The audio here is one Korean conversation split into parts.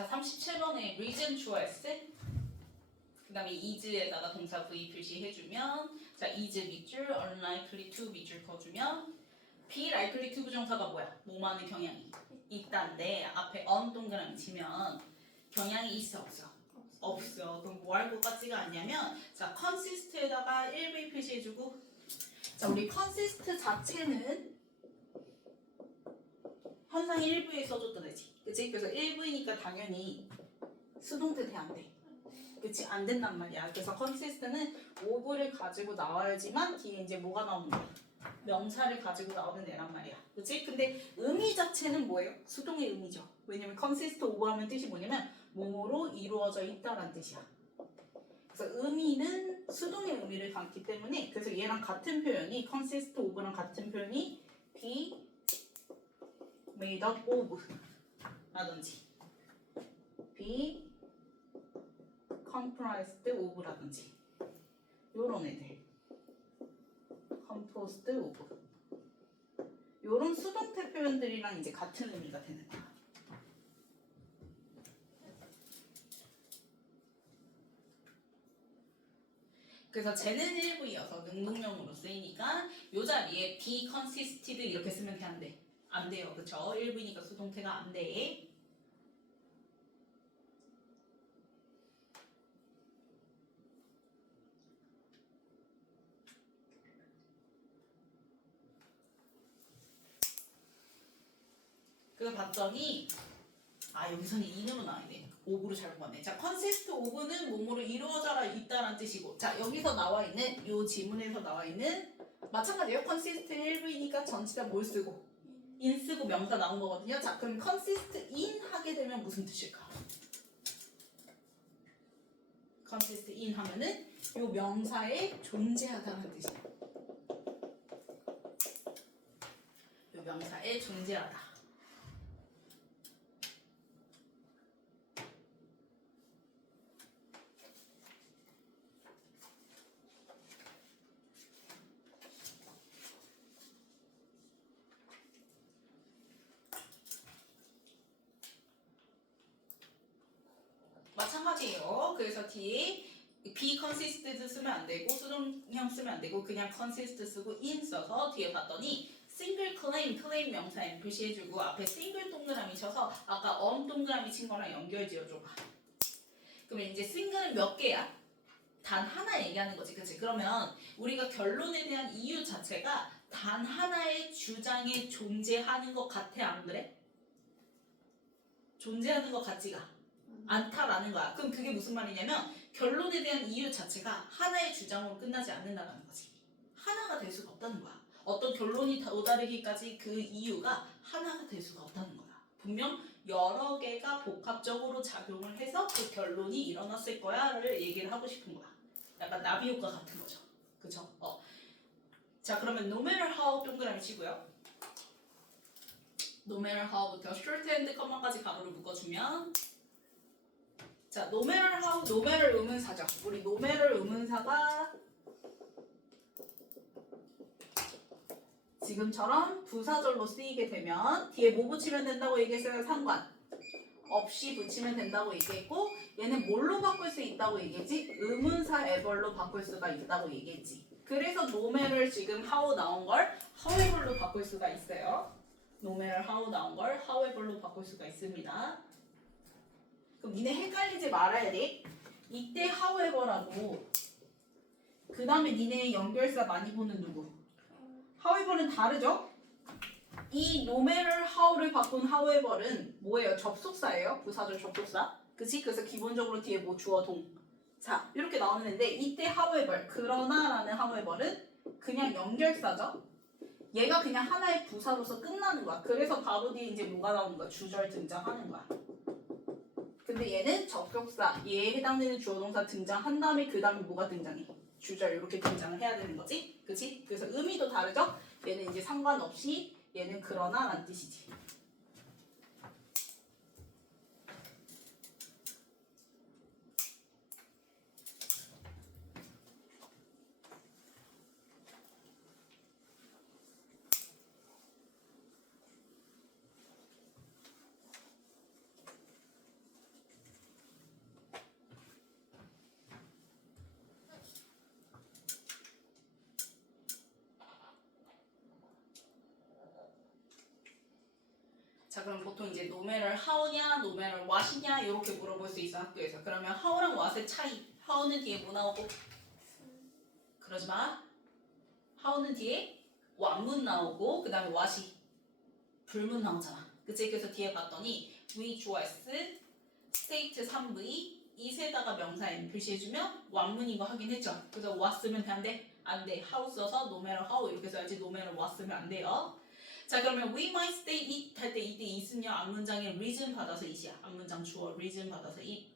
자, 37번에 reason choice. 그 다음에 is에다가 동사 V 표시해주면, 자, is 밑줄, unlikely to 밑줄 그어주면, be likely to 부정사가 뭐야? 뭐만의 경향이 있다인데, 앞에 on 동그라미 치면, 경향이 있어, 없어? 없어. 그럼 뭐 할 것 같지가 않냐면, 자, consist에다가 1V 표시해주고, 자, 우리 consist 자체는 현상 1V에 써줬던 애지. 그치? 그래서 1V니까 당연히 수동태 돼, 안 돼? 그치? 안 된단 말이야. 그래서 consist는 of를 가지고 나와야지만 뒤에 이제 뭐가 나오는 거야? 명사를 가지고 나오는 애란 말이야. 그치? 근데 의미 자체는 뭐예요? 수동의 의미죠. 왜냐면 consist of 하면 뜻이 뭐냐면 뭐뭐로 이루어져 있다라는 뜻이야. 그래서 의미는 수동의 의미를 담기 때문에 그래서 얘랑 같은 표현이 consist of랑 같은 표현이 be made up of 라든지 be comprised of 라든지 요런 애들 composed of 요런 수동태 표현들이랑 이제 같은 의미가 되는 거야. 그래서 쟤는 1부이어서 능동명으로 쓰이니까 요 자리에 be consisted 이렇게 쓰면 돼, 안 돼? 안 돼요. 그쵸? 1부이니까 수동태가 안 돼. 그래서 봤더니 여기서는 in으로 나와있네. of로 잘못 봤네. 자, consist of는 뭐뭐로 이루어져라 있다라는 뜻이고 자, 여기서 나와있는 요 지문에서 나와있는 마찬가지예요. consist 1부이니까 전체 다 뭘 쓰고 in 쓰고 명사 나온 거거든요. 자, 그럼 consist in 하게 되면 무슨 뜻일까? consist in 하면은 요 명사에 존재하다는 뜻이에요. 요 명사에 존재하다. 마찬가지예요. 그래서 뒤에 be consisted 쓰면 안 되고 수동형 쓰면 안 되고 그냥 consist 쓰고 in 써서 뒤에 봤더니 single claim 명사에 표시해주고 앞에 single 동그라미 쳐서 아까 on 동그라미 친 거랑 연결 지어줘봐. 그러면 이제 single은 몇 개야? 단 하나 얘기하는 거지, 그치? 그러면 우리가 결론에 대한 이유 자체가 단 하나의 주장에 존재하는 것 같아, 안 그래? 존재하는 것 같지가 않다라는 거야. 그럼 그게 무슨 말이냐면 결론에 대한 이유 자체가 하나의 주장으로 끝나지 않는다는 거지. 하나가 될 수가 없다는 거야. 어떤 결론이 도달하기까지 그 이유가 하나가 될 수가 없다는 거야. 분명 여러 개가 복합적으로 작용을 해서 그 결론이 일어났을 거야를 얘기를 하고 싶은 거야. 약간 나비 효과 같은 거죠. 그쵸? 자, 그러면 no matter how 동그라미 치고요. no matter how부터 shorthand 컴마까지 가로를 묶어주면 자, no matter how, no matter 의문사죠. 우리 no matter 의문사가 지금처럼 부사절로 쓰이게 되면 뒤에 뭐 붙이면 된다고 얘기했어요? 상관 없이 붙이면 된다고 얘기했고 얘는 뭘로 바꿀 수 있다고 얘기했지? 의문사 에벌로 바꿀 수가 있다고 얘기했지. 그래서 no matter 지금 how 나온 걸 however로 바꿀 수가 있어요. no matter how 나온 걸 however로 바꿀 수가 있습니다. 그럼 니네 헷갈리지 말아야 돼. 이때 however라고 그 다음에 니네 연결사 많이 보는 누구? however는 다르죠? 이 no matter how를 바꾼 however는 뭐예요? 접속사예요? 부사절 접속사. 그치? 그래서 기본적으로 뒤에 뭐 주어 동사 이렇게 나오는데 이때 however 그러나 라는 however는 그냥 연결사죠? 얘가 그냥 하나의 부사로서 끝나는 거야. 그래서 바로 뒤에 이제 뭐가 나오는 거야? 주절 등장하는 거야. 근데 얘는 접속사, 얘에 해당되는 주어동사 등장한 다음에 그 다음에 뭐가 등장해? 주절 이렇게 등장을 해야 되는 거지? 그치? 그래서 의미도 다르죠? 얘는 이제 상관없이 얘는 그러나 라는 뜻이지. 자 그럼 보통 이제 no matter how냐, no matter what이냐 이렇게 물어볼 수 있어 학교에서. 그러면 how랑 what의 차이. how는 뒤에 뭐 나오고? 그러지 마. how는 뒤에 완문 나오고 그 다음에 what이 불문 나오잖아. 그치? 그래서 뒤에 봤더니 which was state 3v 이세다가 명사 n 표시해주면 완문인 거 확인했죠. 그래서 what 쓰면 돼? 안 돼? 안 돼. how 써서 no matter how 이렇게 써야지 no matter what 쓰면 안 돼요. 자 그러면 we might stay it 할 때 이때 it은요 앞문장에 reason 받아서 it이야. 앞문장 주어 reason 받아서 it.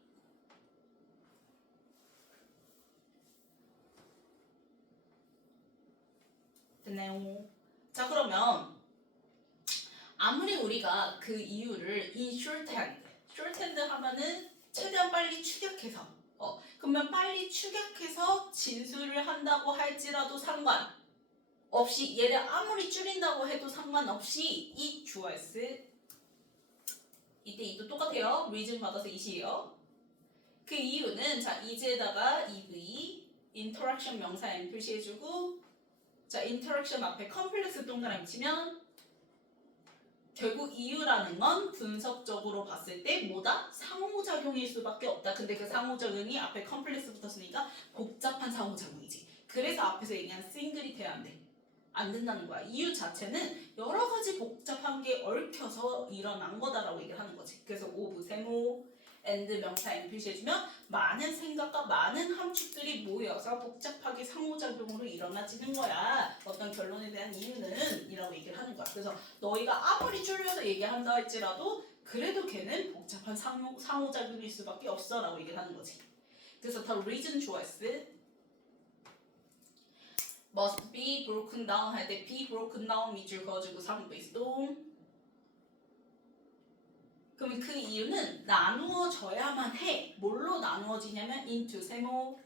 됐나요? 자 그러면 아무리 우리가 그 이유를 in shorthand 하면은 최대한 빨리 축약해서 그러면 빨리 축약해서 진술을 한다고 할지라도 상관없이 얘를 아무리 줄인다고 해도 상관없이 이 주어스 이때 이도 똑같아요. reason 받아서 it이에요. 그 이유는 자 이제다가 EV interaction 명사 M 표시해주고 자 interaction 앞에 컴플렉스 동그라미 치면 결국 이유라는 건 분석적으로 봤을 때 뭐다? 상호작용일 수밖에 없다. 근데 그 상호작용이 앞에 컴플렉스 붙었으니까 복잡한 상호작용이지. 그래서 앞에서 얘기한 싱글이 돼야 안 돼. 안 된다는 거야. 이유 자체는 여러 가지 복잡한 게 얽혀서 일어난 거다라고 얘기를 하는 거지. 그래서 오브 세모 and 명사 n 표시해주면 많은 생각과 많은 함축들이 모여서 복잡하게 상호작용으로 일어나지는 거야. 어떤 결론에 대한 이유는 이라고 얘기를 하는 거야. 그래서 너희가 아무리 줄여서 얘기한다 할지라도 그래도 걔는 복잡한 상호작용일 수밖에 없어 라고 얘기를 하는 거지. 그래서 the reason choice must be broken down 할 때 be broken down 밑줄 그어주고 3부 있어. 그러면 그 이유는 나누어져야만 해. 뭘로 나누어지냐면 into 세모,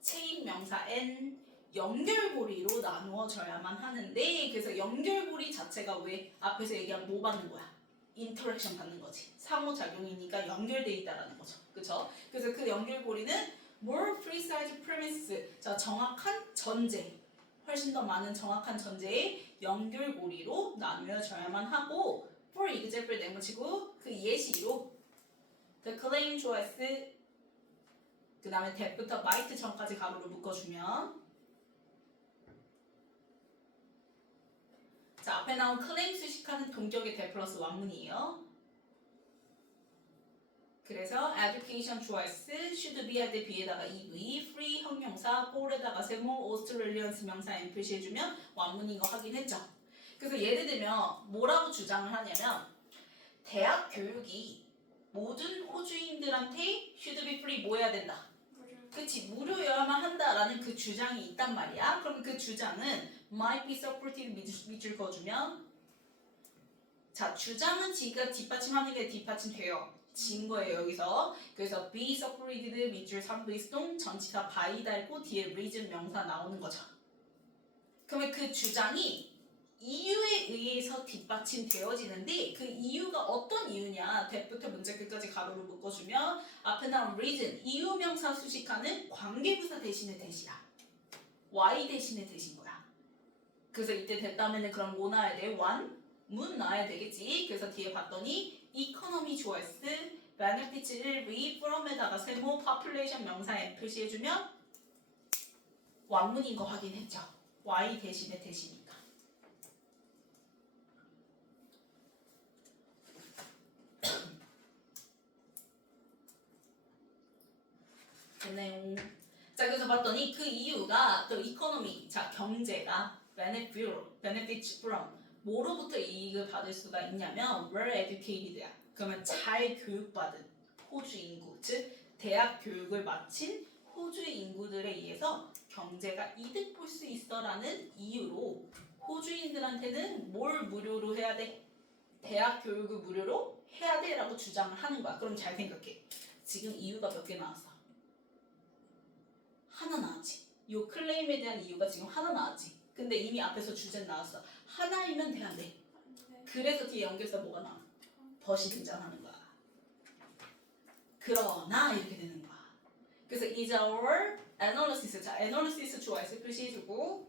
체인 명사 n, 연결고리로 나누어져야만 하는데 그래서 연결고리 자체가 왜 앞에서 얘기한 뭐 받는 거야? 인터랙션 받는 거지. 상호작용이니까 연결돼 있다라는 거죠. 그쵸? 그래서 그 연결고리는 more precise premise, 자 정확한 전제, 훨씬 더 많은 정확한 전제의 연결고리로 나누어져야만 하고 for example 네모치고 그 예시로 the claim choice 그 다음에 that부터 might 전까지 가로로 묶어주면 자 앞에 나온 claim 수식하는 동격의 that 플러스 완문이에요. 그래서 education choice should be 할 때 B에다가 EV, free 형용사, for에다가 세모, Australians 명사 N 표시해주면 완문인 거 확인했죠. 그래서 예를 들면 뭐라고 주장을 하냐면 대학 교육이 모든 호주인들한테 should be free 뭐 해야 된다? 그치 무료여야만 한다라는 그 주장이 있단 말이야. 그럼 그 주장은 might be supported 밑줄 그어주면 자 주장은 지가 뒷받침하는 게 뒷받침돼요. 진 거예요 여기서. 그래서 be supported 밑줄 3부 수동 전치사 by 달고 뒤에 reason 명사 나오는 거죠. 그러면 그 주장이 이유에 의해서 뒷받침되어지는데 그 이유가 어떤 이유냐 that부터 문제 끝까지 가로로 묶어주면 앞에 나온 reason 이유 명사 수식하는 관계부사 대신에 대시야. y 대신에 대신 거야. 그래서 이때 됐다면은 그럼 뭐 나와야 돼? 문 나와야 되겠지. 그래서 뒤에 봤더니 economy choice benefits를 re from에다가 세모 population 명사 n 표시해주면 완문인 거 확인했죠. y 대신에 대시니까. 됐네요. 자 그래서 봤더니 그 이유가 또 economy 자 경제가 benefits from 뭐로부터 이익을 받을 수가 있냐면 well educated야. 그러면 잘 교육받은 호주 인구 즉 대학 교육을 마친 호주 인구들에 의해서 경제가 이득 볼 수 있어라는 이유로 호주인들한테는 뭘 무료로 해야 돼? 대학 교육을 무료로 해야 돼라고 주장을 하는 거야. 그럼 잘 생각해. 지금 이유가 몇 개 나왔어? 하나 나왔지. 요 클레임에 대한 이유가 지금 하나 나왔지. 근데 이미 앞에서 주제는 나왔어. 하나이면 돼, 안 돼? 그래서 뒤에 연결사 뭐가 나와? 덫이 등장하는 거야. 그러나 이렇게 되는 거야. 그래서 is our analysis, 자 analysis 좋아해서 표시해주고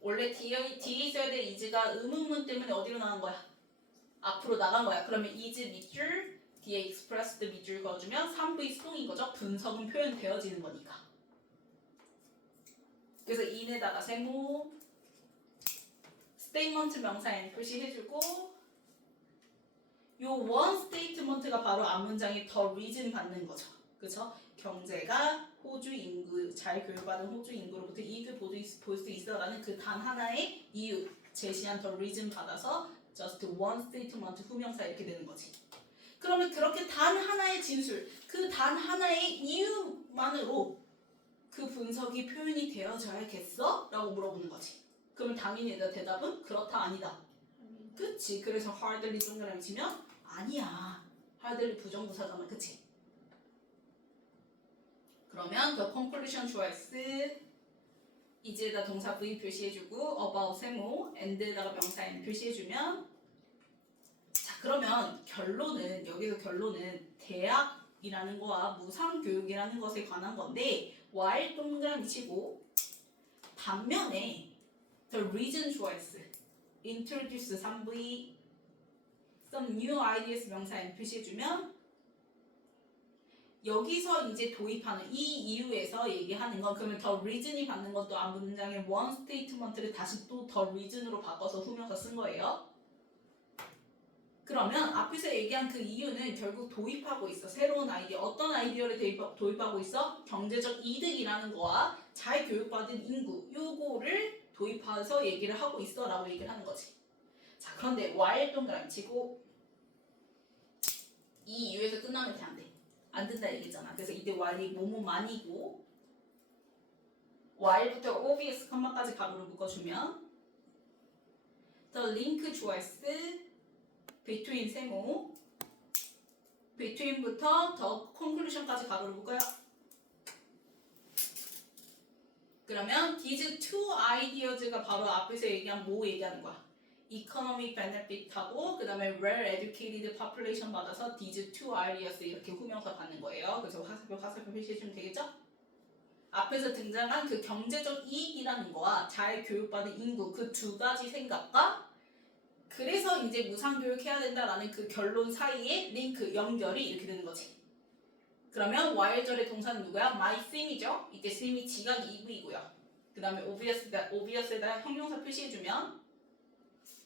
원래 뒤에 있어야 될 is가 의문문 때문에 어디로 나온 거야? 앞으로 나간 거야. 그러면 is 밑줄 뒤에 expressed 밑줄 그어주면 3V 수동인 거죠. 분석은 표현되어지는 거니까. 그래서 in에다가 세모 statement 명사 n 표시해주고 요 one statement가 바로 앞문장에 the reason 받는 거죠. 그쵸? 경제가 호주 인구, 잘 교육받은 호주 인구로부터 이익을 볼 수 있어라는 그 단 하나의 이유 제시한 the reason 받아서 just one statement 후명사 이렇게 되는 거지. 그러면 그렇게 단 하나의 진술, 그 단 하나의 이유만으로 그 분석이 표현이 되어져야겠어? 라고 물어보는 거지. 그러면 당연히 대답은 그렇다 아니다. 그치? 그래서 hardly 동그라미 치면 아니야. hardly 부정부사잖아. 그치? 그러면 the conclusion choice is에다 동사 V 표시해주고 about 세모 and에다가 명사 n 표시해주면 자 그러면 결론은 여기서 결론은 대학이라는 거와 무상교육이라는 것에 관한 건데 while 동그라미 치고 반면에 the reason choice introduce 3V some new ideas 명사 n 표시해주면 여기서 이제 도입하는 이 이유에서 얘기하는 건 그러면 the reason이 받는 것도 앞 문장의 one statement를 다시 또 the reason으로 바꿔서 후면서 쓴 거예요. 그러면 앞에서 얘기한 그 이유는 결국 도입하고 있어. 새로운 아이디어. 어떤 아이디어를 도입하고 있어? 경제적 이득이라는 거와 잘 교육받은 인구 요거를 도입해서 얘기를 하고 있어 라고 얘기를 하는 거지. 자 그런데 while 동그라미 치고 이 이유에서 끝나면 안 돼. 안 된다 얘기잖아. 그래서 이때 while이 뭐뭐만이고 while부터 obvious 컴마까지 가로를 묶어주면 the link choice between 세모 between부터 the conclusion까지 가로를 묶어요. 그러면 these two ideas가 바로 앞에서 얘기한 뭐 얘기하는 거야? economic benefit하고 그 다음에 well educated population 받아서 these two ideas 이렇게 후명사 받는 거예요. 그래서 화살표 표시해주면 되겠죠? 앞에서 등장한 그 경제적 이익이라는 거와 잘 교육받은 인구 그 두 가지 생각과 그래서 이제 무상교육 해야 된다라는 그 결론 사이에 링크 연결이 이렇게 되는 거지. 그러면 while절의 동사는 누구야? my sim이죠. 이때 sim이 지각 EV이고요. 그 다음에 obvious에다 형용사 표시해주면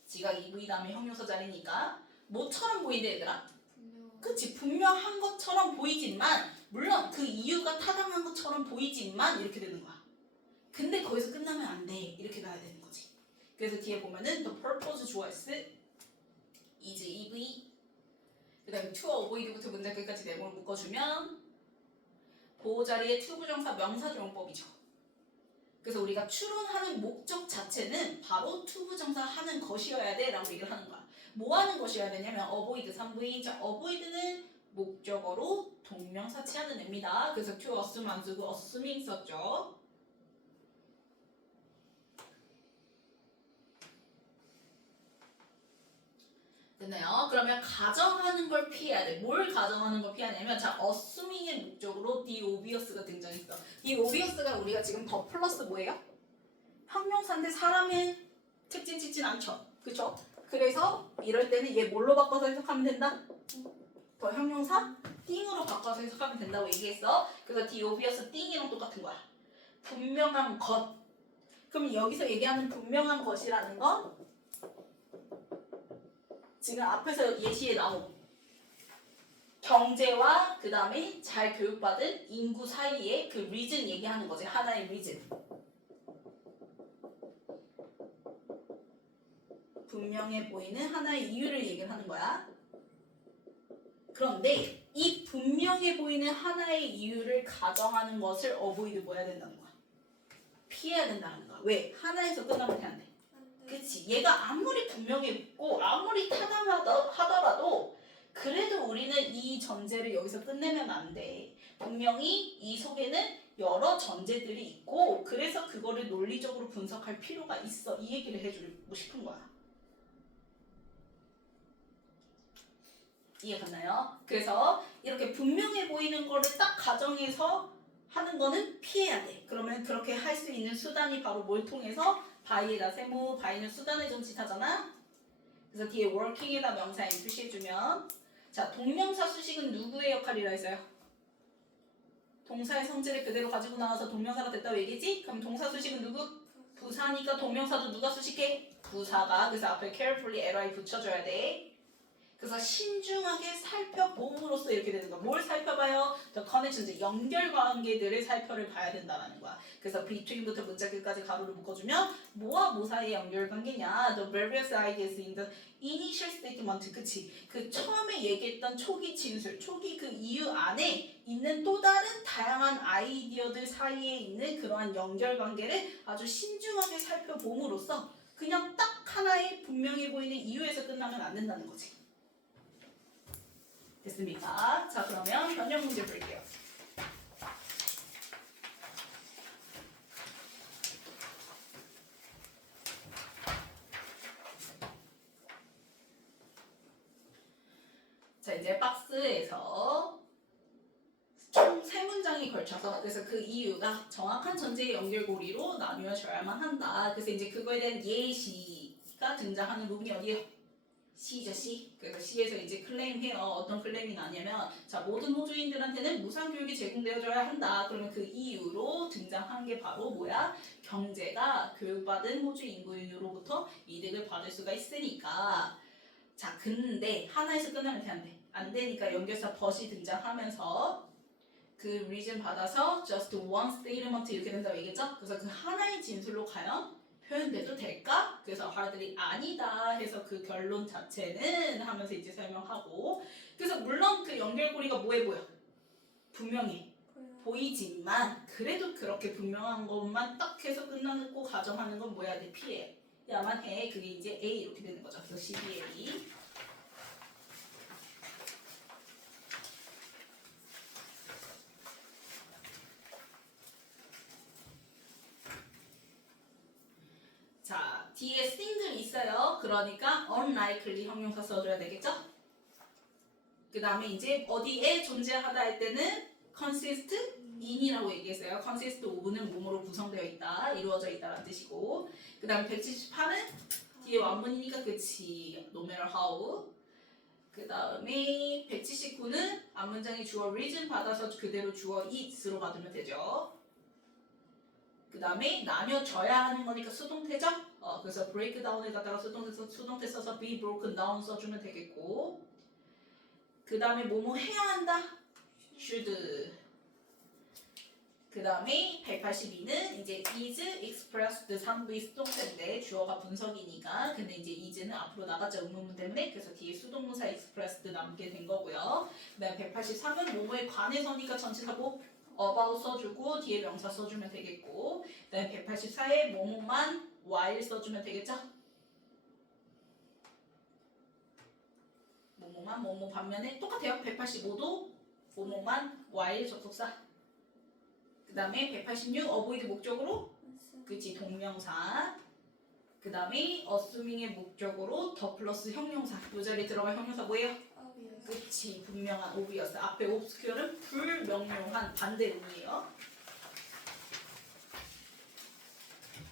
지각 EV 다음에 형용사 자리니까 뭐처럼 보이는데 얘들아? 그치 분명한 것처럼 보이지만 물론 그 이유가 타당한 것처럼 보이지만 이렇게 되는 거야. 근데 거기서 끝나면 안 돼. 이렇게 나야 되는 거지. 그래서 뒤에 보면은 the purpose choice is EV 그 다음에 to avoid부터 문장 끝까지 내용을 묶어주면 보호 자리에 to 부정사 명사조용법이죠. 그래서 우리가 추론하는 목적 자체는 바로 to 부정사 하는 것이어야 돼 라고 얘기를 하는 거야. 뭐 하는 것이어야 되냐면 avoid 3V 자 avoid는 목적어로 동명사 취하는 애입니다. 그래서 to assume 안 쓰고 assuming 썼죠. 됐나요? 그러면 가정하는 걸 피해야 돼. 뭘 가정하는 걸 피하냐면 자, assuming의 목적으로 the obviously 등장했어. the obviously가 우리가 지금 더 플러스 뭐예요? 형용사인데 사람의 특징 짓진 않죠. 그쵸? 그래서 이럴 때는 얘 뭘로 바꿔서 해석하면 된다? 더 형용사 띵으로 바꿔서 해석하면 된다고 얘기했어. 그래서 the obvious 띵이랑 똑같은 거야. 분명한 것. 그럼 여기서 얘기하는 분명한 것이라는 건 지금 앞에서 예시에 나온 경제와 그 다음에 잘 교육받은 인구 사이에 그 reason 얘기하는 거지. 하나의 reason. 분명해 보이는 하나의 이유를 얘기를 하는 거야. 그런데 이 분명해 보이는 하나의 이유를 가정하는 것을 avoid 뭐 해야 된다는 거야? 피해야 된다는 거야. 왜? 하나에서 끝나면 안 돼. 그치? 얘가 아무리 분명했고 아무리 타당하더라도 그래도 우리는 이 전제를 여기서 끝내면 안 돼. 분명히 이 속에는 여러 전제들이 있고 그래서 그거를 논리적으로 분석할 필요가 있어. 이 얘기를 해주고 싶은 거야. 이해갔나요? 그래서 이렇게 분명해 보이는 거를 딱 가정해서 하는 거는 피해야 돼. 그러면 그렇게 할 수 있는 수단이 바로 뭘 통해서 바이에다 세모, 바이는 수단의 정치 타잖아. 그래서 뒤에 working에다 명사 n 표시해주면 자 동명사 수식은 누구의 역할이라 했어요? 동사의 성질을 그대로 가지고 나와서 동명사가 됐다고 얘기했지? 그럼 동사 수식은 누구? 부사니까 동명사도 누가 수식해? 부사가. 그래서 앞에 carefully ly 붙여줘야 돼. 그래서 신중하게 살펴봄으로써 이렇게 되는 거야. 뭘 살펴봐요? The connections, 연결관계들을 살펴봐야 된다는 거야. 그래서 between부터 문자 끝까지 가로를 묶어주면 뭐와 뭐 사이의 연결관계냐? The various ideas in the initial statement. 그치? 그 처음에 얘기했던 초기 진술, 초기 그 이유 안에 있는 또 다른 다양한 아이디어들 사이에 있는 그러한 연결관계를 아주 신중하게 살펴봄으로써 그냥 딱 하나의 분명해 보이는 이유에서 끝나면 안 된다는 거지. 됐습니까? 자 그러면 변형 문제 볼게요. 자 이제 박스에서 총 3문장이 걸쳐서 그래서 그 이유가 정확한 전제의 연결고리로 나뉘어져야만 한다. 그래서 이제 그거에 대한 예시가 등장하는 부분이 어디예요? C죠, C. 그래서 C에서 이제 클레임해요. 어떤 클레임이 나냐면 자 모든 호주인들한테는 무상교육이 제공되어줘야 한다. 그러면 그 이유로 등장한 게 바로 뭐야? 경제가 교육받은 호주 인구로부터 이득을 받을 수가 있으니까. 자 근데 하나에서 끝나면 이렇게 안 돼. 안 되니까 연결사 but이 등장하면서 그 reason 받아서 just one statement 이렇게 된다고 얘기했죠? 그래서 그 하나의 진술로 과연 표현돼도 될까? 그래서 hardly 아니다 해서 그 결론 자체는 하면서 이제 설명하고 그래서 물론 그 연결고리가 뭐해 보여? 분명해 보이지만 그래도 그렇게 분명한 것만 딱 해서 끝나고 가정하는 건 뭐야 돼? P야만 해. 그게 이제 A 이렇게 되는 거죠. 그래서 CBA 자, 뒤에 single 있어요. 그러니까 unlikely 형용사 써줘야 되겠죠? 그 다음에 이제 어디에 존재하다 할 때는 consist in이라고 얘기했어요. consist of는 뭐뭐로 구성되어 있다, 이루어져 있다라는 뜻이고 그 다음에 178은 뒤에 완문이니까 그치, no matter how 그 다음에 179는 앞문장이 주어 reason 받아서 그대로 주어 it으로 받으면 되죠. 그 다음에 나뉘어져야 하는 거니까 수동태죠? 그래서 break down을 갖다가 수동태 써서 be broken down 써주면 되겠고 그 다음에 뭐뭐 해야 한다? should 그 다음에 182는 이제 is expressed 상부의 수동태인데 주어가 분석이니까 근데 이제 is는 앞으로 나가죠 의문문 때문에 그래서 뒤에 수동문사 expressed 남게 된 거고요. 그 다음에 183은 뭐뭐에 관해서니까 전치사 뭐 about 써주고 뒤에 명사 써주면 되겠고 그 다음에 184에 뭐뭐만 while 써주면 되겠죠? 뭐뭐만 뭐뭐 반면에 똑같아요. 185도 뭐뭐만 while 접속사 그 다음에 186 avoid 목적으로 그치 동명사 그 다음에 assuming의 목적으로 더 플러스 형용사 이 자리에 들어갈 형용사 뭐예요? 그치 분명한 obvious 앞에 obscure은 불명료한 반대 의미예요.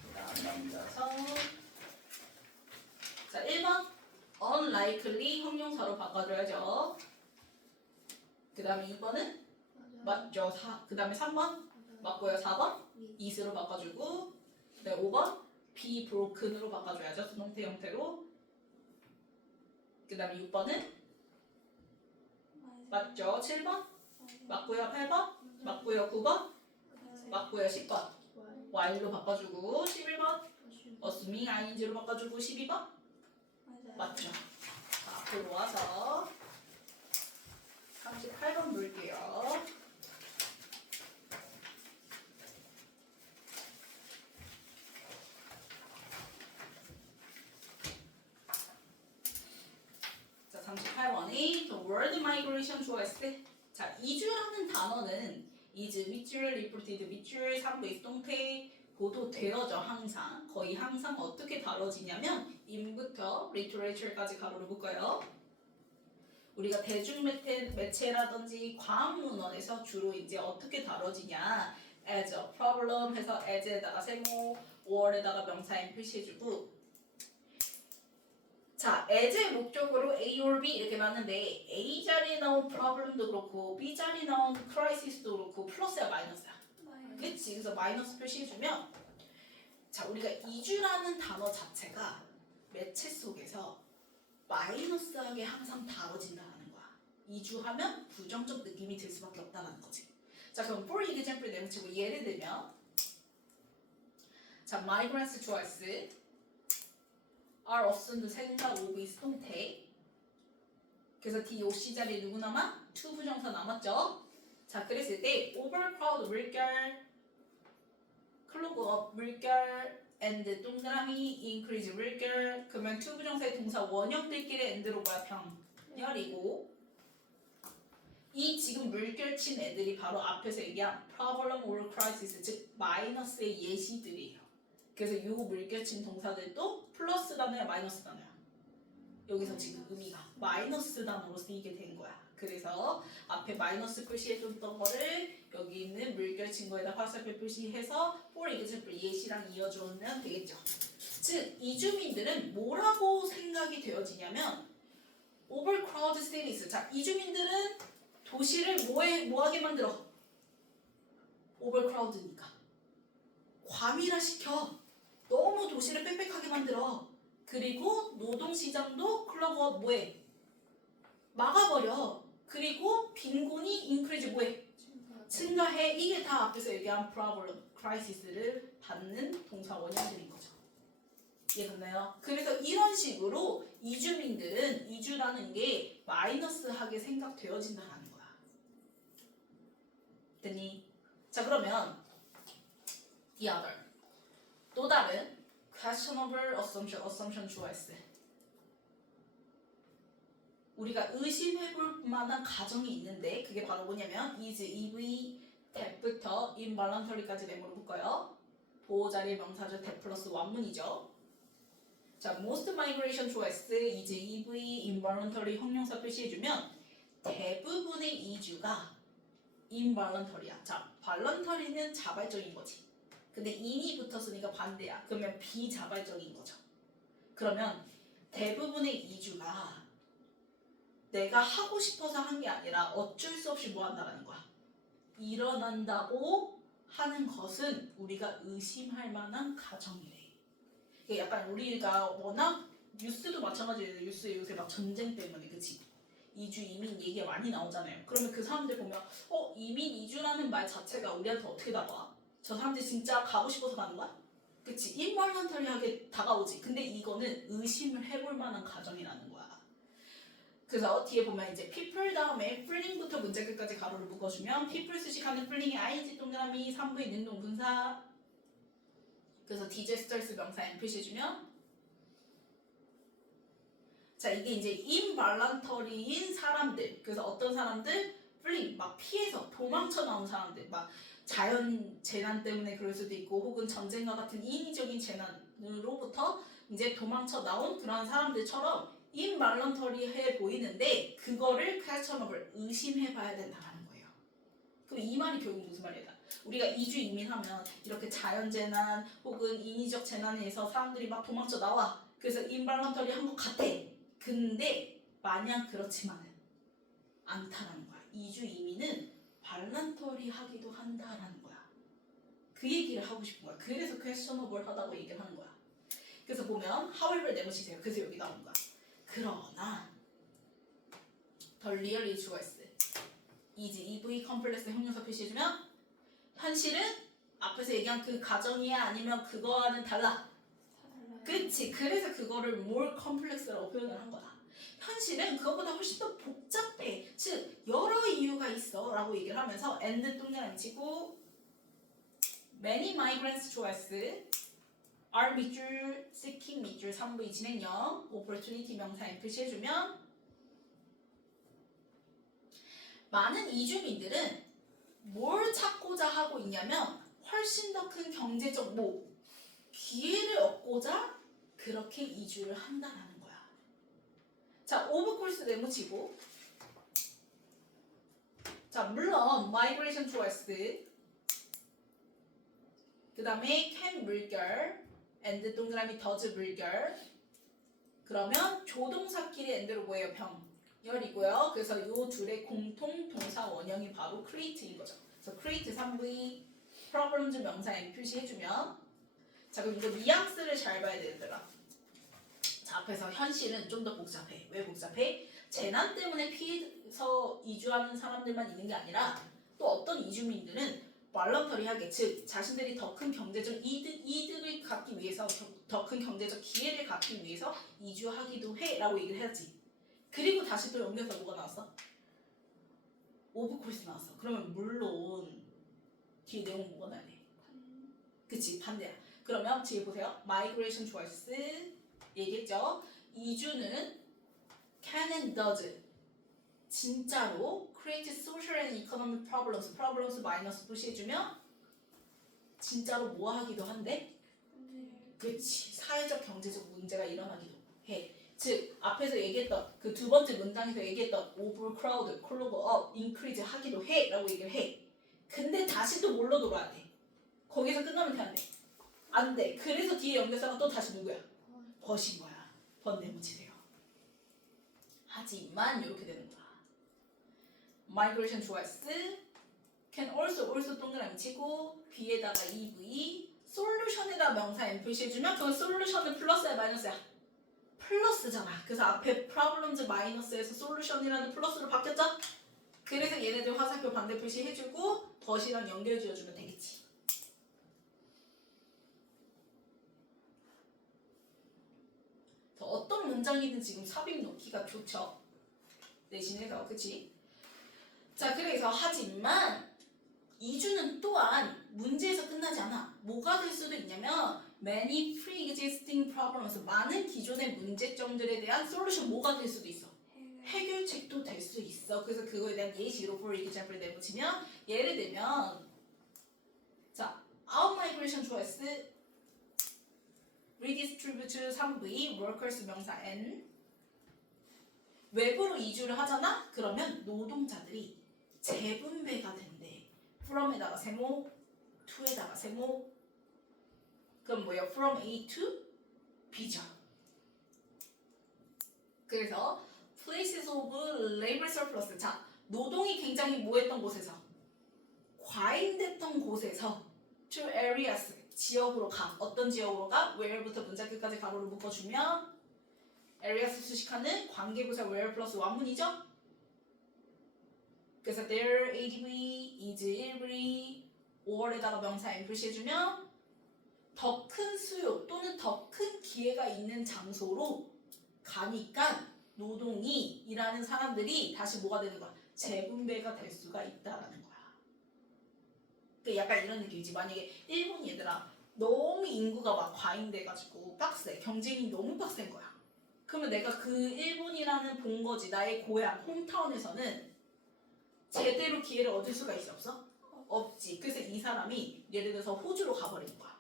그 다음 넘겨서 자 1번 unlikely 형용사로 바꿔줘야죠. 그 다음에 2번은 맞죠. 그 다음에 3번 맞고요. 4번 is로 바꿔주고 네, 5번 be broken으로 바꿔줘야죠. 수동태 형태로 그 다음에 6번은 맞죠. 7번 맞고요. 8번 맞고요. 9번 맞고요. 10번 while로 바꿔주고 11번 assuming ing로 바꿔주고 12번 맞죠. 자, 앞으로 와서 38번 볼게요. 자, 38번이 the word migration 주어했을 때 자, 이주라는 단어는 is, 밑줄, reported, 밑줄, 3부 수동태 보도되어져 항상 거의 항상 어떻게 다뤄지냐면 in부터 literature까지 가로를 묶어요. 우리가 대중매체라든지 과학문헌에서 주로 이제 어떻게 다뤄지냐 as a problem 해서 as에다가 세모, or에다가 명사 n 표시해주고 자, as의 목적으로 A or B 이렇게 맞는데 A 자리에 나온 problem도 그렇고 B 자리에 나온 crisis도 그렇고 플러스야 마이너스야. 그치? 그래서 마이너스 표시해주면 자, 우리가 이주라는 단어 자체가 매체 속에서 마이너스하게 항상 다뤄진다는 거야. 이주하면 부정적 느낌이 들 수밖에 없다는 거지. 자, 그럼 for example 내용치고 예를 들면 자, migrants choice are often 생각 of is 동태. 그래서 DOC 자리에 누구 남아? to 부정사 남았죠? 자, 그랬을 때 overcrowd 물결 clog up 물결 and 동그라미 increase 물결 그러면 to 부정사의 동사 원형들끼리 and로 뭐야? 병렬이고 이 지금 물결 친 애들이 바로 앞에서 얘기한 problem or crisis 즉 마이너스의 예시들이에요. 그래서 이 물결 친 동사들도 플러스 단어야 마이너스 단어야. 여기서 지금 의미가 마이너스 단어로 쓰이게 된 거야. 그래서 앞에 마이너스 표시해줬던 거를 여기 있는 물결 친 거에다 화살표 표시해서 for example 예시랑 이어주면 되겠죠. 즉 이주민들은 뭐라고 생각이 되어지냐면 overcrowded cities. 자, 이주민들은 도시를 뭐하게 만들어? overcrowd니까 과밀화시켜. 너무 도시를 빽빽하게 만들어. 그리고 노동시장도 클럽업 뭐해? 막아버려. 그리고 빈곤이 increase 뭐해? 증가해. 이게 다 앞에서 얘기한 problem, crisis를 받는 동사 원형들인 거죠. 이해됐나요? 그래서 이런 식으로 이주민들은 이주라는 게 마이너스하게 생각되어진다는 거야. 됐니? 자, 그러면 the other 또 다른 questionable assumption choice 우리가 의심해볼 만한 가정이 있는데 그게 바로 뭐냐면 is, EV, that부터 involuntary까지 메모를 볼까요? 보호 자리의 명사죠. that 플러스 완문이죠. 자, most migration choice is, EV, involuntary 형용사 표시해주면 대부분의 이주가 involuntary야. 자, voluntary는 자발적인 거지. 근데 in이 붙었으니까 반대야. 그러면 비자발적인 거죠. 그러면 대부분의 이주가 내가 하고 싶어서 한 게 아니라 어쩔 수 없이 뭐 한다는 거야. 일어난다고 하는 것은 우리가 의심할 만한 가정이래. 이게 약간 우리가 워낙 뉴스도 마찬가지예요. 뉴스에 요새 막 전쟁 때문에 그치? 이주 이민 얘기가 많이 나오잖아요. 그러면 그 사람들 보면 이민 이주라는 말 자체가 우리한테 어떻게 다가와? 저 사람들 진짜 가고 싶어서 가는 거야? 그치? 인볼런터리하게 다가오지. 근데 이거는 의심을 해볼 만한 가정이라는 거야. 그래서 뒤에 보면 이제 people 다음에 fling부터 문제 끝까지 가로를 묶어주면 people 수식하는 fling의 ing 동그라미 3부의 능동분사 그래서 disasters 명사 M 표시해주면 자 이게 이제 involuntary인 사람들 그래서 어떤 사람들 fling 막 피해서 도망쳐 나온 사람들 막 자연 재난 때문에 그럴 수도 있고 혹은 전쟁과 같은 인위적인 재난으로부터 이제 도망쳐 나온 그런 사람들처럼 involuntary해 보이는데 그거를 questionable 의심해봐야 된다는 거예요. 그럼 이 말이 결국 무슨 말이야? 우리가 이주 이민하면 이렇게 자연재난 혹은 인위적 재난에 의해서 사람들이 막 도망쳐 나와. 그래서 involuntary 한 것 같아. 근데 마냥 그렇지만은 않다라는 거야. 이주 이민은 voluntary 하기도 한다라는 거야. 그 얘기를 하고 싶은 거야. 그래서 questionable 하다고 얘기를 하는 거야. 그래서 보면 however 내보시세요. 그래서 여기 나온 거야. 그러나 더 리얼리 choice is EV 컴플렉스 형용사 표시해주면 현실은 앞에서 얘기한 그 가정이야 아니면 그거와는 달라. 그렇지. 그래서 그거를 more complex라고 표현을 한 거다. 현실은 그거보다 훨씬 더 복잡해. 즉 여러 이유가 있어 라고 얘기를 하면서 and 동그라미 치고 many migrants choice are 밑줄 seeking 밑줄 3부의 진행형 opportunity 명사 M 표시해주면 많은 이주민들은 뭘 찾고자 하고 있냐면 훨씬 더 큰 경제적 기회를 얻고자 그렇게 이주를 한다라는 거야. 자, 오브콜스 네모치고 자, 물론 migration choice 그 다음에 can 물결 and 동그라미 does 물결 그러면 조동사끼리 엔드로 뭐예요? 병렬이고요. 그래서 이 둘의 공통 동사 원형이 바로 create인 거죠. 그래서 create 3V problems 명사 N 표시해주면 자 그럼 이거 뉘앙스를 잘 봐야 되더라. 자 앞에서 현실은 좀 더 복잡해. 왜 복잡해? 재난 때문에 피해서 이주하는 사람들만 있는 게 아니라 또 어떤 이주민들은 발런터리하게 즉 자신들이 더 큰 경제적 이득을 갖기 위해서 더 큰 경제적 기회를 갖기 위해서 이주하기도 해라고 얘기를 해야지. 그리고 다시 또 연결해서 뭐가 나왔어? 오브 코스 나왔어. 그러면 물론 뒤에 내용 뭐가 나야 돼? 그치 반대야. 그러면 뒤에 보세요. Migration choice 얘기했죠. 이주는 can and does 진짜로 create social and economic problems 마이너스 표시해주면 진짜로 뭐 하기도 한데? 그치 사회적 경제적 문제가 일어나기도 해. 즉 앞에서 얘기했던 그 두 번째 문장에서 얘기했던 overcrowd, clog up, increase 하기도 해 라고 얘기를 해. 근데 다시 또 뭘로 돌아야 돼? 거기서 끝나면 돼 안 돼? 안 돼. 그래서 뒤에 연결사가 또 다시 누구야? 벗인 거야. 번내무치세요. 하지만 이렇게 되는 거야. Migration choice can also 동그라미 치고 B에다가 EV 솔루션에다 명사 N 표시해주면 그건 솔루션은 플러스야 마이너스야? 플러스잖아. 그래서 앞에 problems 마이너스에서 솔루션이라는 플러스로 바뀌었죠? 그래서 얘네들 화살표 반대 표시해주고 덧이랑 연결 지어주면 되겠지. 어떤 문장이든 지금 삽입 넣기가 좋죠. 내신에서 그치? 자 그래서 하지만 이주는 또한 문제에서 끝나지 않아. 뭐가 될 수도 있냐면 many pre-existing problems 많은 기존의 문제점들에 대한 솔루션 뭐가 될 수도 있어. 해결책도 될 수 있어. 그래서 그거에 대한 예시로 for example 내붙이면 예를 들면 자 out-migration choice redistribute 3V workers 명사 N 외부로 이주를 하잖아? 그러면 노동자들이 재분배가 된대. from에다가 세모, to에다가 세모 그럼 뭐예요? from A to B죠. 그래서 places of labor surplus 자 노동이 굉장히 뭐했던 곳에서 과잉됐던 곳에서 to areas 지역으로 가. 어떤 지역으로 가? where부터 문장 끝까지 가로를 묶어주면 areas 수식하는 관계부사 where 플러스 완문이죠? 그래서 there, adv, is, every, or에다가 명사 N 표시해주면 더 큰 수요 또는 더 큰 기회가 있는 장소로 가니까 노동이 일하는 사람들이 다시 뭐가 되는 거야? 재분배가 될 수가 있다라는 거야. 그러니까 약간 이런 느낌이지. 만약에 일본 얘들아 너무 인구가 막 과잉돼가지고 빡세. 경쟁이 너무 빡센 거야. 그러면 내가 그 일본이라는 본거지 나의 고향 홈타운에서는 제대로 기회를 얻을 수가 있어 없어? 없지. 그래서 이 사람이 예를 들어서 호주로 가버리는 거야.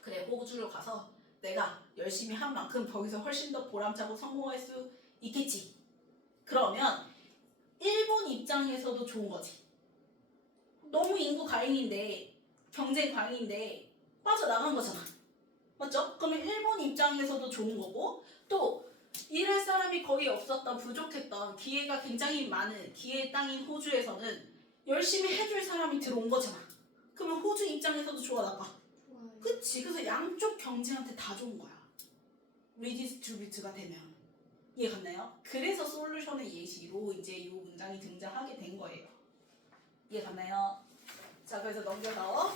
그래 호주로 가서 내가 열심히 한 만큼 거기서 훨씬 더 보람차고 성공할 수 있겠지. 그러면 일본 입장에서도 좋은 거지. 너무 인구 과잉인데 경쟁 과잉인데 빠져나간 거잖아. 맞죠? 그러면 일본 입장에서도 좋은 거고 또 일할 사람이 거의 없었던 부족했던 기회가 굉장히 많은 기회의 땅인 호주에서는 열심히 해줄 사람이 들어온 거잖아. 그러면 호주 입장에서도 좋아 나빠? 그치. 그래서 양쪽 경쟁한테 다 좋은 거야. 리디스트리뷰트가 되면. 이해 갔나요? 그래서 솔루션의 예시로 이제 이 문장이 등장하게 된 거예요. 이해 갔나요? 자 그래서 넘겨서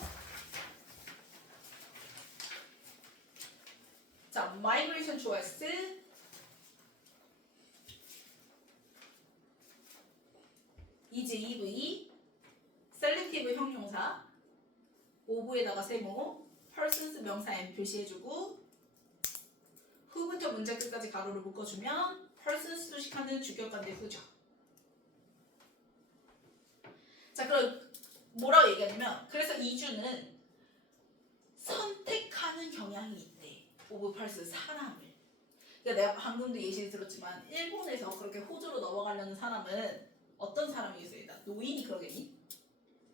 자 migration choice is EV selective 형용사 of에다가 세모 persons 명사 N 표시해주고 who부터 문장 끝까지 가로를 묶어주면 persons 수식하는 주격관대 who죠. 자 그럼 뭐라고 얘기하냐면 그래서 이주는 선택하는 경향이 있대. of persons 사람을. 그러니까 내가 방금도 예시를 들었지만 일본에서 그렇게 호주로 넘어가려는 사람은 어떤 사람이겠어요? 일단 노인이 그러겠니?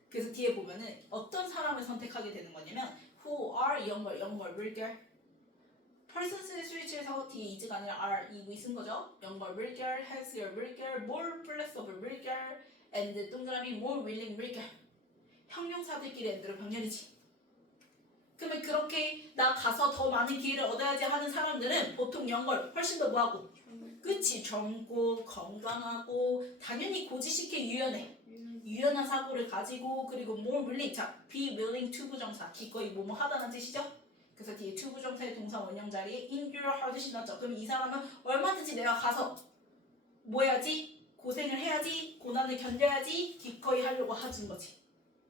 그래서 뒤에 보면은 어떤 사람을 선택하게 되는 거냐면 who are 영월 물결 persons의 스위치에서 뒤에 is가 아니라 are, 이 쓴 거죠. 연결 물결, healthier 물결, more flexible 물결, and 동그라미 more willing 물결. 형용사들끼리 and로 병렬이지. 그러면 그렇게 나 가서 더 많은 기회를 얻어야지 하는 사람들은 보통 연걸 훨씬 더 뭐하고? 그치, 젊고 건강하고 당연히 고지식해 유연해. 유연한 사고를 가지고 그리고 more willing, 자, be willing to 부정사, 기꺼이 뭐뭐 하다는 뜻이죠. 그래서 뒤에 to 부정사의 동사 원형 자리에 endure hard 신났죠. 그럼 이 사람은 얼마든지 내가 가서 뭐 해야지? 고생을 해야지, 고난을 견뎌야지 기꺼이 하려고 하는 거지.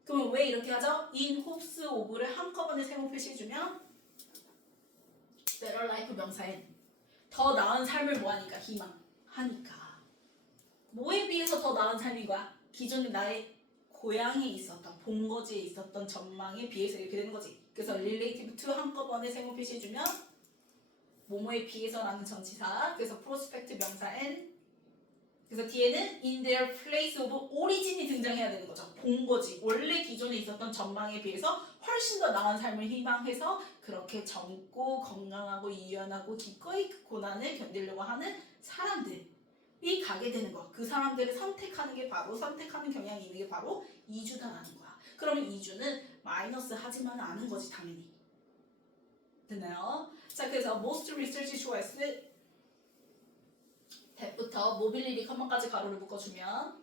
그러면 왜 이렇게 하죠? in hopes of를 한꺼번에 세모 표시해주면 better life 명사엔 더 나은 삶을 뭐하니까? 희망하니까. 뭐에 비해서 더 나은 삶인 거야? 기존에 나의 고향에 있었던, 본거지에 있었던 전망에 비해서 이렇게 되는 거지. 그래서 relative to 한꺼번에 세모 표시해주면 뭐뭐에 비해서라는 전치사. 그래서 prospect 명사엔 그래서 뒤에는 in their place of origin이 등장해야 되는 거죠. 본거지. 원래 기존에 있었던 전망에 비해서 훨씬 더 나은 삶을 희망해서 그렇게 젊고 건강하고 유연하고 기꺼이 그 고난을 견디려고 하는 사람들이 가게 되는 거. 그 사람들을 선택하는 게 바로 선택하는 경향이 있는 게 바로 이주다라는 거야. 그러면 이주는 마이너스 하지만 않은 거지 당연히. 됐나요? 자, 그래서 most research choice 대부터 모빌리티 커먼까지 가로를 묶어주면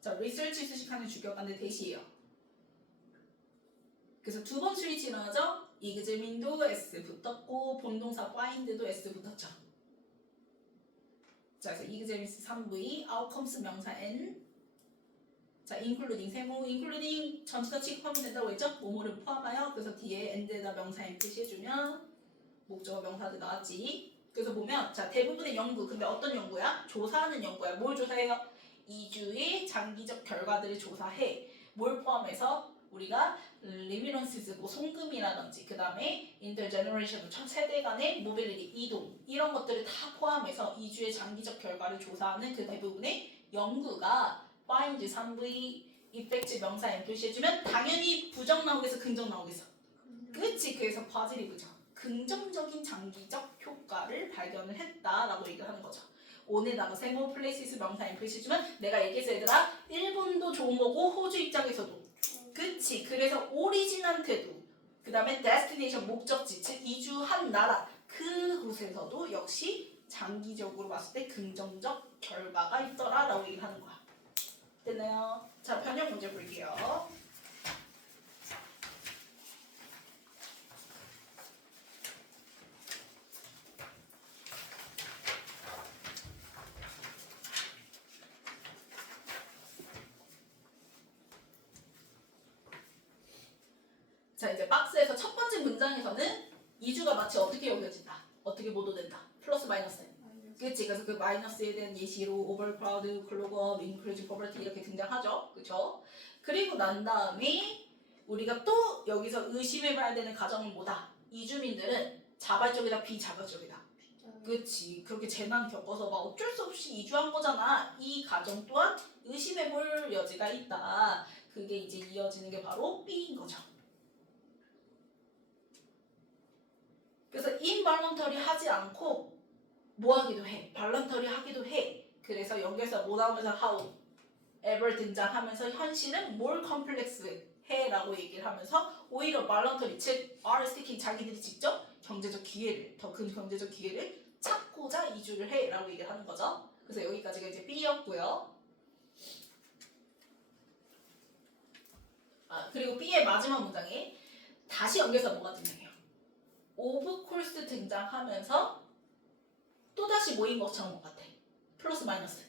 자, 리서치 수식하는 주격관의 대시예요. 그래서 두 번 스위치 일어나죠? 이그제민도 S 붙었고 본동사 find도 S 붙었죠. 자, 그래서 이그제민스 3V, outcomes 명사 N 자, including 세모, including 전치사 취급하면 된다고 했죠? 뭐뭐를 포함하여 그래서 뒤에 end에다 명사 N 표시해주면 목적어 명사들 나왔지. 그래서 보면 자 대부분의 연구 근데 어떤 연구야? 조사하는 연구야. 뭘 조사해요? 이주의 장기적 결과들을 조사해. 뭘 포함해서 우리가 리미런시즈 뭐 송금이라든지 그 다음에 인터제너레이션 세대 간의 모빌리티 이동 이런 것들을 다 포함해서 이주의 장기적 결과를 조사하는 그 대부분의 연구가 find 3V effect 명사 N 표시해주면 당연히 부정 나오겠어 긍정 나오겠어. 그치? 그래서 퍼즐이브죠. 긍정적인 장기적 효과를 발견을 했다라고 얘기를 하는 거죠. 온에다가 세모 플레이시스 명사 N 표시해주면 내가 얘기했어 얘들아 일본도 좋은 거고 호주 입장에서도 그치? 그래서 오리진한테도 그 다음에 데스티네이션 목적지 즉 이주한 나라 그곳에서도 역시 장기적으로 봤을 때 긍정적 결과가 있더라 라고 얘기를 하는 거야. 됐나요? 자, 변형 문제 볼게요. 자, 이제 박스에서 첫 번째 문장에서는 이주가 마치 어떻게 여겨진다? 어떻게 보도된다? 플러스 마이너스. 그치? 그래서 그 마이너스에 대한 예시로 오버크라우드, 글로벌, 인클루지브 포버티 이렇게 등장하죠. 그쵸? 그리고 난 다음에 우리가 또 여기서 의심해봐야 되는 가정은 뭐다? 이주민들은 자발적이다, 비자발적이다. 그치? 그렇게 재난 겪어서 막 어쩔 수 없이 이주한 거잖아. 이 가정 또한 의심해볼 여지가 있다. 그게 이제 이어지는 게 바로 B인 거죠. 그래서 인발런터리 하지 않고 뭐 하기도 해. 발런터리 하기도 해. 그래서 여기서 뭐 나오면서 how ever 등장하면서 현실은 more complex 해라고 얘기를 하면서 오히려 발런터리 즉 are seeking 자기들이 직접 경제적 기회를 더 큰 경제적 기회를 찾고자 이주를 해라고 얘기를 하는 거죠. 그래서 여기까지가 이제 B였고요. 그리고 B의 마지막 문장에 다시 연결해서 뭐가 등장해요? 오브 콜스 등장하면서 또다시 모인 것처럼 것 같아. 플러스 마이너스.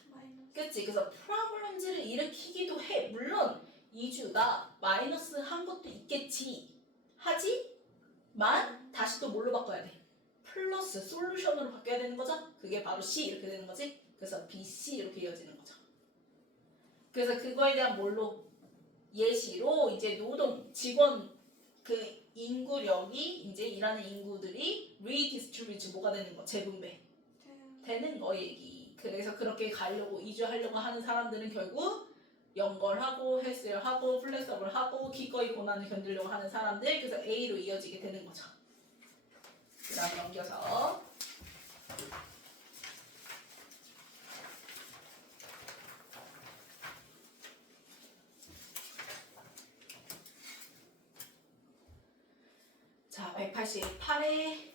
그치? 그래서 프로블럼즈를 일으키기도 해. 물론 이주가 마이너스 한 것도 있겠지. 하지만 다시 또 뭘로 바꿔야 돼? 플러스 솔루션으로 바뀌어야 되는 거죠? 그게 바로 C 이렇게 되는 거지. 그래서 BC 이렇게 이어지는 거죠. 그래서 그거에 대한 뭘로? 예시로 이제 노동, 직원 그 인구력이 이제 일하는 인구들이 리디스트리뷰트 뭐가 되는 거? 재분배 되는 거 얘기. 그래서 그렇게 가려고 이주하려고 하는 사람들은 결국 연걸하고 헬스하고 플렉서블하고 기꺼이 고난을 견디려고 하는 사람들 그래서 A로 이어지게 되는 거죠. 그 다음 넘겨서 자 188에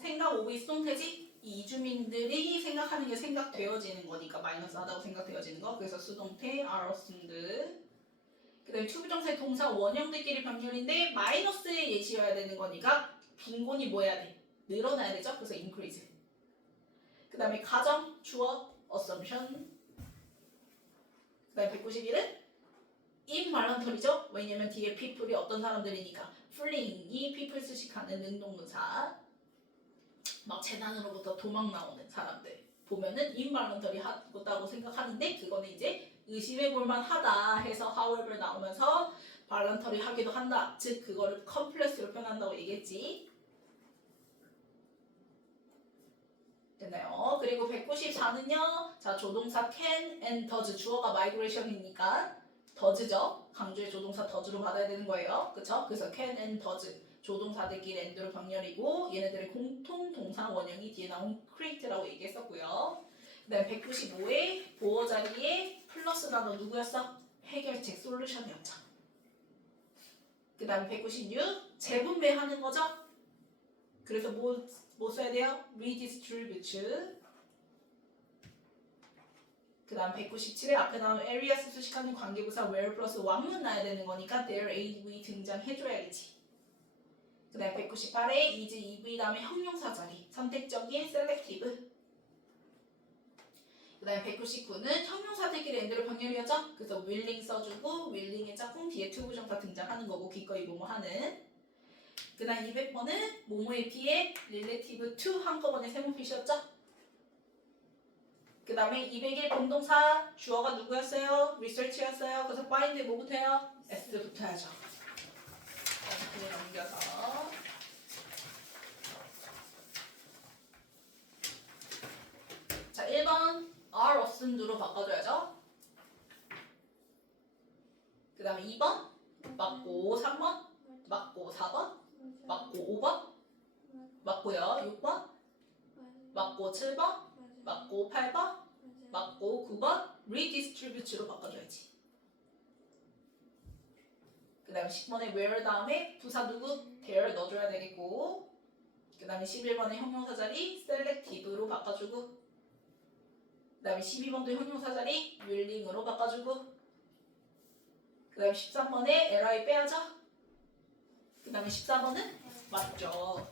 생각 오브 수동태지? 이 이주민들이 생각하는 게 생각되어지는 거니까 마이너스 하다고 생각되어지는 거. 그래서 수동태 are assumed. 그 다음에 투부정사의 동사 원형들끼리 병렬인데 마이너스의 예시여야 되는 거니까 빈곤이 뭐 해야 돼? 늘어나야 되죠? 그래서 increase. 그 다음에 가정, 주어, assumption. 그 다음에 191은 involuntary죠? 왜냐면 뒤에 people이 어떤 사람들이니까 fleeing이 people 수식하는 능동문사. 막 재난으로부터 도망 나오는 사람들 보면은 involuntary 하다고 생각하는데 그거는 이제 의심해 볼 만하다 해서 however 나오면서 voluntary 하기도 한다. 즉 그거를 컴플렉스로 표현한다고 얘기했지. 됐나요? 그리고 194는요. 자 조동사 can and does 주어가 migration이니까 does죠. 강조의 조동사 does로 받아야 되는 거예요. 그쵸? 그래서 can and does 조동사들끼리 and로 병렬이고 얘네들의 공통 동사 원형이 뒤에 나온 create라고 얘기했었고요. 그 다음 195에 보어 자리에 플러스 단어 누구였어? 해결책 솔루션이었죠. 그 다음 196 재분배하는 거죠. 그래서 뭐 써야 돼요? redistribute. 그 다음 197에 앞에 나온 areas 수식하는 관계부사 where 플러스 왕문 나야 되는 거니까 there AV 등장해줘야겠지. 그 다음 198에 is, EV 다음에 형용사 자리 선택적인 selective. 그 다음에 199는 형용사들끼리 and로 병렬이었죠? 그래서 willing 써주고 willing의 짝꿍 뒤에 투부정사 등장하는 거고 기꺼이 뭐뭐 하는. 그 다음 200번은 뭐뭐에 비해 relative to 한꺼번에 세모핏이었죠? 그 다음에 201 공동사 주어가 누구였어요? research였어요. 그래서 find에 뭐부터 해요? s부터 해야죠. 그걸 넘겨서 자 1번 are assumed로 바꿔줘야죠. 그 다음에 2번 맞고 3번 맞고 4번 맞고 5번 맞고요 6번 맞고 7번 맞고 8번 맞고 9번 redistribute로 바꿔줘야지. 그 다음에 10번에 where 다음에 부사 누구? there 넣어줘야 되겠고 그 다음에 11번에 형용사 자리 selective로 바꿔주고 그 다음에 12번도 형용사 자리 willing으로 바꿔주고 그 다음에 13번에 li 빼야죠. 그 다음에 14번은 맞죠.